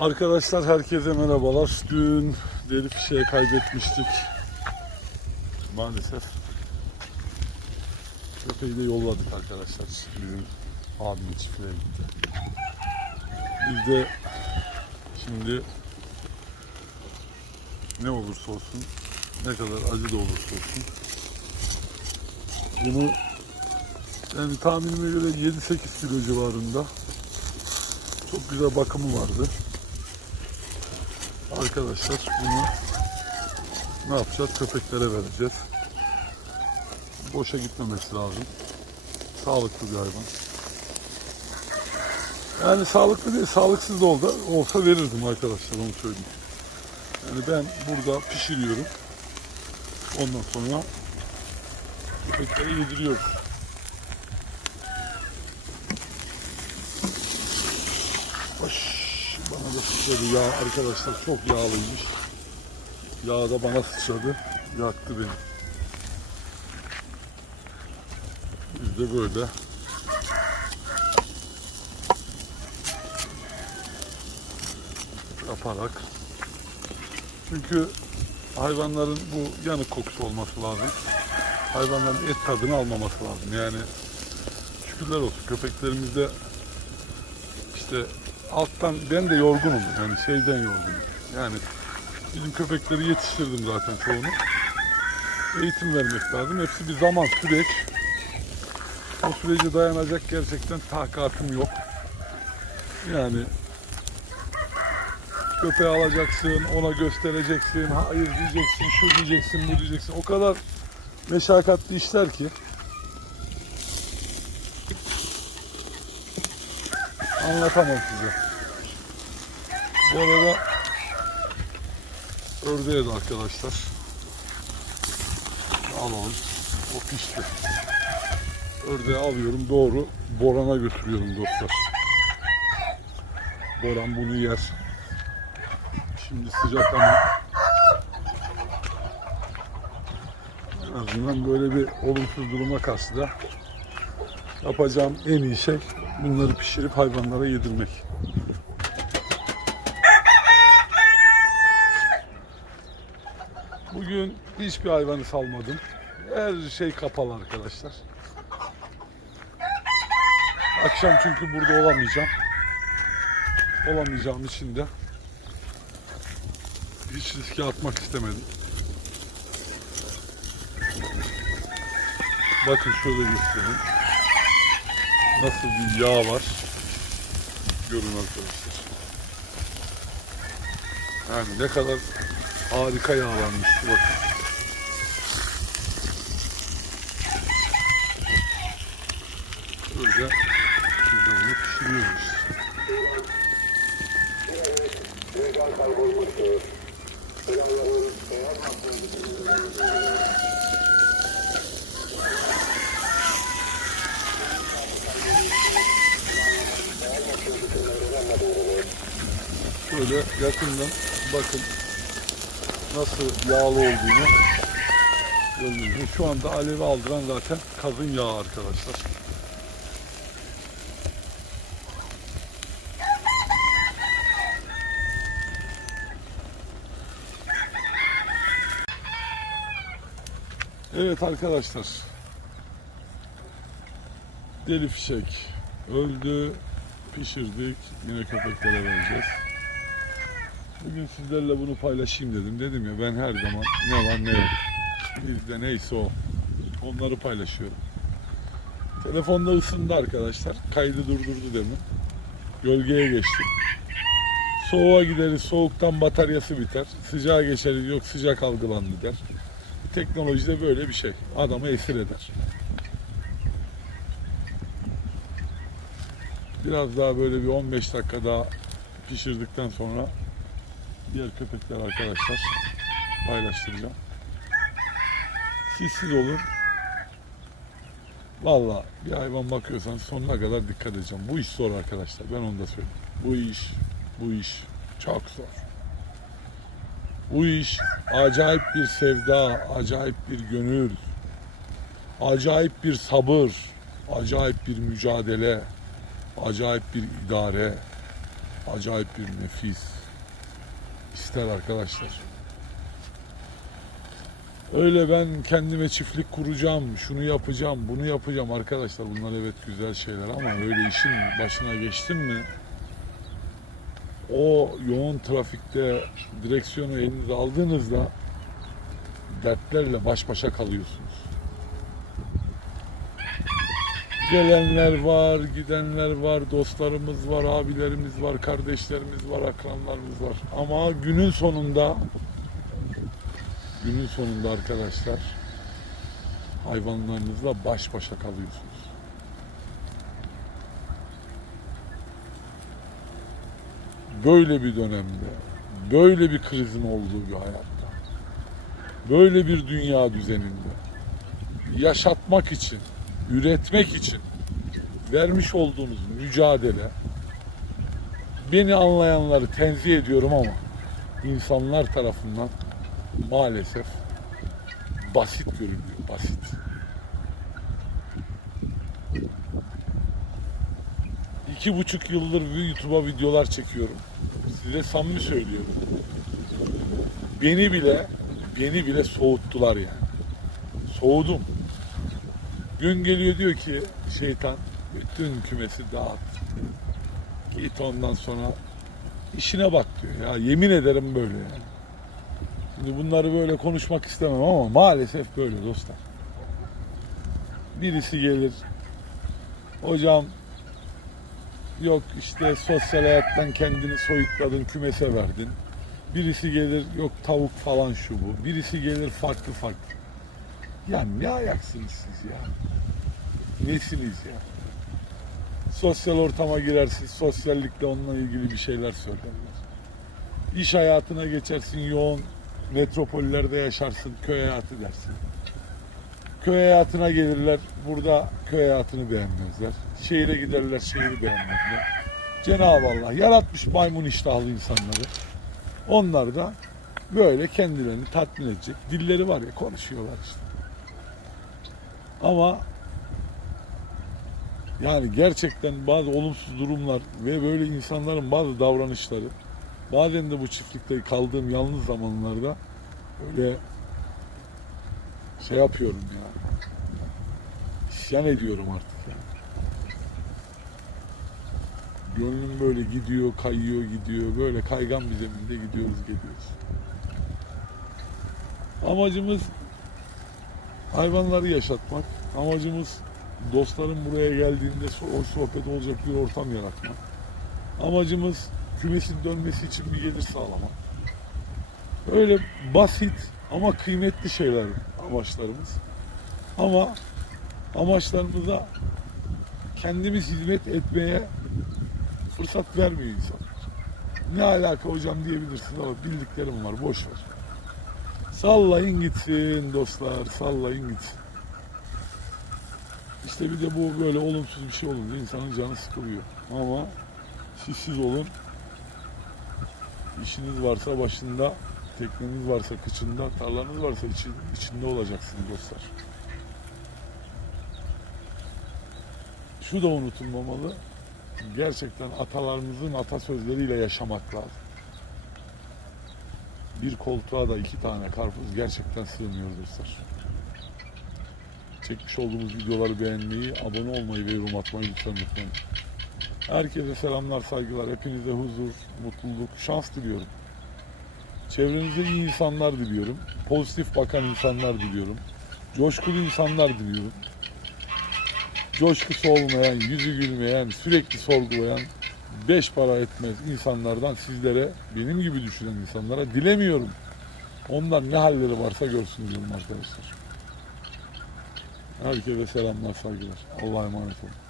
Arkadaşlar herkese merhabalar. Dün deli fişeği kaybetmiştik. Maalesef. Köpeği de yolladık arkadaşlar. Bizim abimin çiftliğe gitti. Biz de şimdi ne olursa olsun, ne kadar acı da olursa olsun bunu yani tahminime göre 7-8 kilo civarında çok güzel bakımı vardı. Arkadaşlar bunu ne yapacağız? Köpeklere vereceğiz. Boşa gitmemesi lazım. Sağlıklı bir hayvan. Yani sağlıklı değil, sağlıksız da olsa, olsa verirdim arkadaşlar onu söyleyeyim. Yani ben burada pişiriyorum. Ondan sonra köpeklere yediriyorum. Hoş, bana da sıçradı yağ arkadaşlar çok yağlıymış. Yağ da bana sıçradı. Yaktı beni. Biz de böyle yaparak çünkü hayvanların bu yanık kokusu olması lazım. Hayvanların et tadını almaması lazım. Yani şükürler olsun köpeklerimizde işte alttan ben de yorgunum yani şeyden yorgunum. Yani bizim köpekleri yetiştirdim zaten çoğunu. Eğitim vermek lazım. Hepsi bir zaman süreç. O sürece dayanacak gerçekten takatım yok. Yani köpeği alacaksın, ona göstereceksin, hayır diyeceksin, şu diyeceksin, bu diyeceksin. O kadar meşakkatli işler ki. Anlatamam size. Bu arada ördeğe de arkadaşlar alalım. O pişti. Ördeği alıyorum doğru Boran'a götürüyorum dostlar. Boran bunu yer. Şimdi sıcak ama en azından böyle bir olumsuz duruma karşı da yapacağım en iyi şey bunları pişirip hayvanlara yedirmek. Bugün hiçbir hayvanı salmadım. Her şey kapalı arkadaşlar. Akşam çünkü burada olamayacağım. Olamayacağım için de hiç riske atmak istemedim. Bakın şöyle göstereyim. Nasıl bir yağ var. Görün arkadaşlar. Yani ne kadar harika yağlanmış. Bakın. Böyle biz de bunu pişiriyoruz. Şöyle yakından bakın nasıl yağlı olduğunu gördüğünüz. Şu anda alevi aldıran zaten kazın yağı arkadaşlar. Evet arkadaşlar. Deli fişek öldü. Pişirdik. Yine köpeklere vereceğiz. Bugün sizlerle bunu paylaşayım dedim. Dedim ya ben her zaman ne var ne yok. Bizde neyse o. Onları paylaşıyorum. Telefonda ısındı arkadaşlar. Kaydı durdurdu demin. Gölgeye geçtik. Soğuğa gideriz, soğuktan bataryası biter. Sıcağa geçeriz, yok sıcak algılandı der. Teknolojide böyle bir şey. Adamı esir eder. Biraz daha böyle bir 15 dakika daha pişirdikten sonra diğer köpekler arkadaşlar paylaştıracağım. Sessiz olun. Valla bir hayvan bakıyorsan sonuna kadar dikkat edeceğim. Bu iş zor arkadaşlar. Ben onu da söyleyeyim. Bu iş, bu iş çok zor. Bu iş acayip bir sevda, acayip bir gönül, acayip bir sabır, acayip bir mücadele, acayip bir idare, acayip bir nefis ister arkadaşlar. Öyle ben kendime çiftlik kuracağım, şunu yapacağım, bunu yapacağım arkadaşlar. Bunlar evet güzel şeyler ama öyle işin başına geçtim mi o yoğun trafikte direksiyonu elinize aldığınızda dertlerle baş başa kalıyorsunuz. Gelenler var, gidenler var, dostlarımız var, abilerimiz var, kardeşlerimiz var, akranlarımız var. Ama günün sonunda günün sonunda arkadaşlar hayvanlarınızla baş başa kalıyorsunuz. Böyle bir dönemde, böyle bir krizin olduğu bir hayatta, böyle bir dünya düzeninde yaşatmak için, üretmek için vermiş olduğunuz mücadele beni anlayanları tenzih ediyorum ama insanlar tarafından maalesef basit görülüyor, basit. İki buçuk yıldır YouTube'a videolar çekiyorum. Size samimi söylüyorum. Beni bile, beni bile soğuttular yani. Soğudum. Gün geliyor diyor ki şeytan bütün kümesi dağıt. Git ondan sonra işine bak diyor. Ya yemin ederim böyle yani. Şimdi bunları böyle konuşmak istemem ama maalesef böyle dostlar. Birisi gelir. Hocam yok işte sosyal hayattan kendini soyutladın, kümese verdin. Birisi gelir yok tavuk falan şu bu. Birisi gelir farklı farklı. Ya ne ayaksınız siz ya? Nesiniz ya? Sosyal ortama girersiniz, sosyallikle onunla ilgili bir şeyler söylerler. İş hayatına geçersin, yoğun metropollerde yaşarsın, köy hayatı dersin. Köy hayatına gelirler, burada köy hayatını beğenmezler. Şehire giderler, şehri beğenmezler. Cenab-ı Allah yaratmış maymun iştahlı insanları. Onlar da böyle kendilerini tatmin edecek. Dilleri var ya konuşuyorlar işte. Ama yani gerçekten bazı olumsuz durumlar ve böyle insanların bazı davranışları bazen de bu çiftlikte kaldığım yalnız zamanlarda öyle şey yapıyorum ya. İsyan ediyorum artık ya. Gönlüm böyle gidiyor, kayıyor, gidiyor. Böyle kaygan bir zeminde gidiyoruz, geliyoruz. Amacımız hayvanları yaşatmak. Amacımız dostların buraya geldiğinde so- sohbet olacak bir ortam yaratmak. Amacımız kümesin dönmesi için bir gelir sağlamak. Öyle basit ama kıymetli şeyler amaçlarımız. Ama amaçlarımıza kendimiz hizmet etmeye fırsat vermiyor insanlar. Ne alaka hocam diyebilirsin ama bildiklerim var boş ver. Sallayın gitsin dostlar, sallayın gitsin. İşte bir de bu böyle olumsuz bir şey olunca insanın canı sıkılıyor. Ama siz siz olun. İşiniz varsa başında, tekneniz varsa kıçında, tarlanız varsa içi- içinde olacaksınız dostlar. Şu da unutulmamalı. Gerçekten atalarımızın atasözleriyle yaşamak lazım. Bir koltuğa da iki tane karpuz gerçekten sığmıyor dostlar. Çekmiş olduğumuz videoları beğenmeyi, abone olmayı ve yorum atmayı lütfen unutmayın. Herkese selamlar, saygılar. Hepinize huzur, mutluluk, şans diliyorum. Çevrenize iyi insanlar diliyorum. Pozitif bakan insanlar diliyorum. Coşkulu insanlar diliyorum. Coşkusu olmayan, yüzü gülmeyen, sürekli sorgulayan, beş para etmez insanlardan sizlere, benim gibi düşünen insanlara dilemiyorum. Ondan ne halleri varsa görsün diyorum arkadaşlar. Herkese selamlar, saygılar. Allah'a emanet olun.